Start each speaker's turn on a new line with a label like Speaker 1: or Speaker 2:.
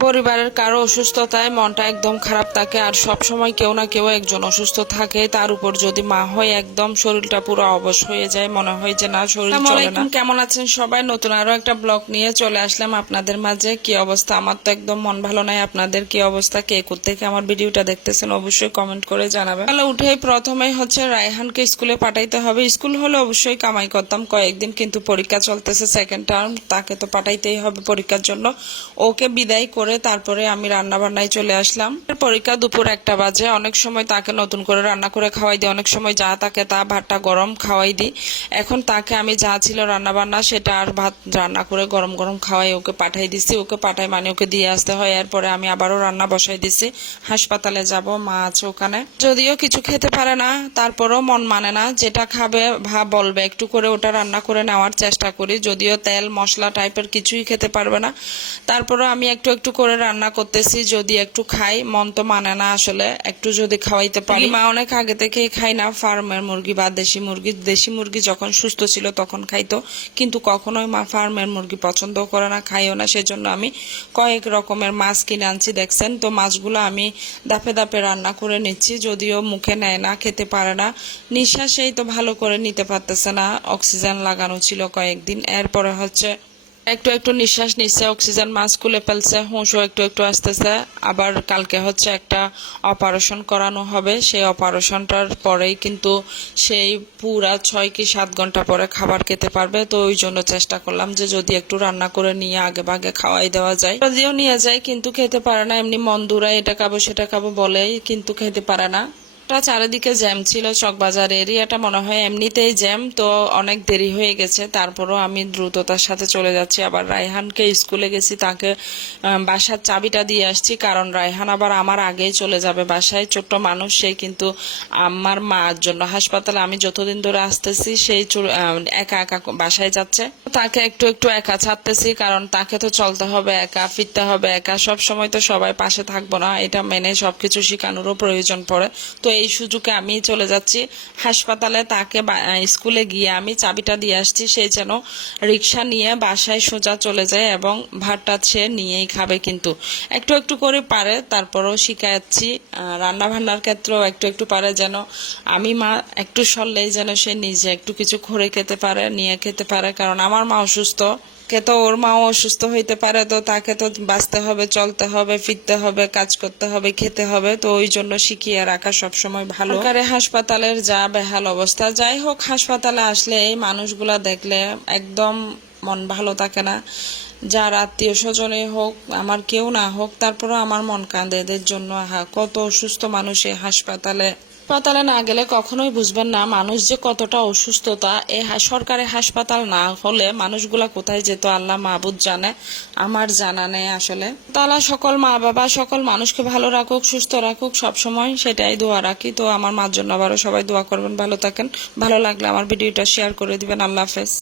Speaker 1: পরিবারের কারও অসুস্থতায় মনটা একদম খারাপ থাকে আর সব সময় কেউ না কেউ একজন অসুস্থ থাকে। তার উপর যদি মা হয় একদম শরীরটা পুরো অবশ হয়ে যায় মনে হয় যে না শরীর চলে না। কেমন আছেন সবাই? নতুন আরও একটা ব্লগ নিয়ে চলে আসলাম আপনাদের মাঝে। কি অবস্থা? আমার তো একদম মন ভালো নাই। আপনাদের কি অবস্থা? কে থেকে আমার ভিডিওটা দেখতেছেন অবশ্যই কমেন্ট করে জানাবেন। তাহলে উঠেই প্রথমেই হচ্ছে রায়হানকে স্কুলে পাঠাইতে হবে। স্কুল হলে অবশ্যই কামাই করতাম কয়েকদিন কিন্তু পরীক্ষা চলতেছে সেকেন্ড টার্ম তাকে তো পাঠাইতেই হবে পরীক্ষার জন্য। ওকে বিদায় করে তারপরে আমি রান্না বান্নায় চলে আসলাম। পরীক্ষা দুপুর একটা বাজে। অনেক সময় তাকে নতুন করে রান্না করে খাওয়াই দিই। অনেক সময় যা তাকে তা ভাতটা গরম খাওয়াই দিই। এখন তাকে আমি যা ছিল রান্না বান্না সেটা আর ভাত রান্না করে গরম গরম খাওয়াই, ওকে পাঠাই দিছি। ওকে পাঠাই মানে ওকে দিয়ে আসতে হয়। এরপরে আমি আবারও রান্না বসাই দিছি। হাসপাতালে যাব, মা আছে ওখানে। যদিও কিছু খেতে পারে না, তারপরেও মন মানে না। যেটা খাবে, ভা বলবে। একটু করে ওটা রান্না করে নেওয়ার চেষ্টা করি। যদিও তেল, মশলা টাইপের কিছুই খেতে পারবে না। তারপরেও আমি একটু একটু করে রান্না করতেছি, যদি একটু খাই, মন তো মানে না আসলে। একটু যদি খাওয়াইতে পারি। মা অনেক আগে থেকেই খাই না, ফার্মের মুরগি বা দেশি মুরগি। দেশি মুরগি যখন সুস্থ ছিল তখন খাইতো, কিন্তু কখনোই মা ফার্মের মুরগি পছন্দ করে না খাইও না। সেজন্য আমি কয়েক রকমের মাছ কিনে আনছি, দেখছেন? তো মাছগুলো আমি দাপে দাপে রান্না করে নিচ্ছি, যদিও মুখে নেয় না, খেতে পারে না। নিঃশ্বাসেই তো ভালো করে নিতে পারতেছে না, অক্সিজেন লাগানো ছিল কয়েকদিন। এরপরে হচ্ছে একটু একটু নিঃশ্বাস নিচ্ছে অক্সিজেন মাস্ক খুলে ফেলছে হুঁশও একটু একটু আসতেছে। আবার কালকে হচ্ছে একটা অপারেশন করানো হবে। সেই অপারেশনটার পরেই কিন্তু সেই পুরা ছয় কি সাত ঘণ্টা পরে খাবার খেতে পারবে। তো ওই জন্য চেষ্টা করলাম যে যদি একটু রান্না করে নিয়ে আগে ভাগে খাওয়াই দেওয়া যায়। যদিও নিয়ে যায়, কিন্তু খেতে পারে না। এমনি মন দুরাই এটা খাব, সেটা খাব বলেই কিন্তু খেতে পারে না। টা চারিদিকে জ্যাম ছিল, চকবাজার। এরিয়াটা মনে হয় এমনিতেই জ্যাম, তো অনেক দেরি হয়ে গেছে। তারপরও আমি দ্রুততার সাথে চলে যাচ্ছি। আবার রায়হানকে স্কুলে গেছি, তাকে বাসার চাবিটা দিয়ে আসছি। কারণ রায়হান আবার আমার আগেই চলে যাবে বাসায়। ছোট্ট মানুষ, সে কিন্তু আমার মার জন্য। হাসপাতালে আমি যতদিন ধরে আসতেছি, সেই একা একা বাসায় যাচ্ছে। তাকে একটু একটু একা ছাড়তেছি, কারণ তাকে তো চলতে হবে, একা ফিরতে হবে, একা। সব সময় তো সবাই পাশে থাকব না। এটা মেনে সবকিছু শেখানোরও প্রয়োজন পড়ে। তো এই সুযোগে আমি চলে যাচ্ছি। হাসপাতালে তাকে স্কুলে গিয়ে আমি চাবিটা দিয়ে আসছি। সে যেন রিক্সা নিয়ে বাসায় সোজা চলে যায় এবং ভাতটা সে নিয়েই খাবে কিন্তু। একটু একটু করে পারে, তারপরও শিখাচ্ছি। রান্না বান্নার ক্ষেত্রেও একটু একটু পারে যেন। আমি মা একটু সরলেই যেন সে নিজে একটু কিছু করে খেতে পারে, নিয়ে খেতে পারে। কারণ আমার মা অসুস্থ। কে তো ওর মাও অসুস্থ হইতে পারে, তো তাকে তো বাঁচতে হবে, চলতে হবে, ফিরতে হবে, কাজ করতে হবে, খেতে হবে, তো ওই জন্য শিখিয়ে রাখা সবসময় ভালো। সরকারি হাসপাতালের যা বেহাল অবস্থা, যাই হোক, হাসপাতালে আসলে এই মানুষগুলা দেখলে একদম মন ভালো থাকে না। যার আত্মীয় স্বজনে হোক, আমার কেউ না হোক, তারপরেও আমার মন কাঁদে এদের জন্য। কত অসুস্থ মানুষ এই হাসপাতালে। হাসপাতালে না গেলে কখনোই বুঝবেন না মানুষ যে কতটা অসুস্থতা এ সরকারি হাসপাতাল না হলে মানুষগুলা কোথায় যেত আল্লাহ মাহবুদ জানে, আমার জানা নেই আসলে। তালা সকল মা বাবা, সকল মানুষকে ভালো রাখুক, সুস্থ রাখুক, সবসময় সেটাই দোয়া রাখি। তো আমার মার জন্য আবারও সবাই দোয়া করবেন, ভালো থাকেন। ভালো লাগলে আমার ভিডিওটা শেয়ার করে দিবেন। আল্লাহ হাফেজ।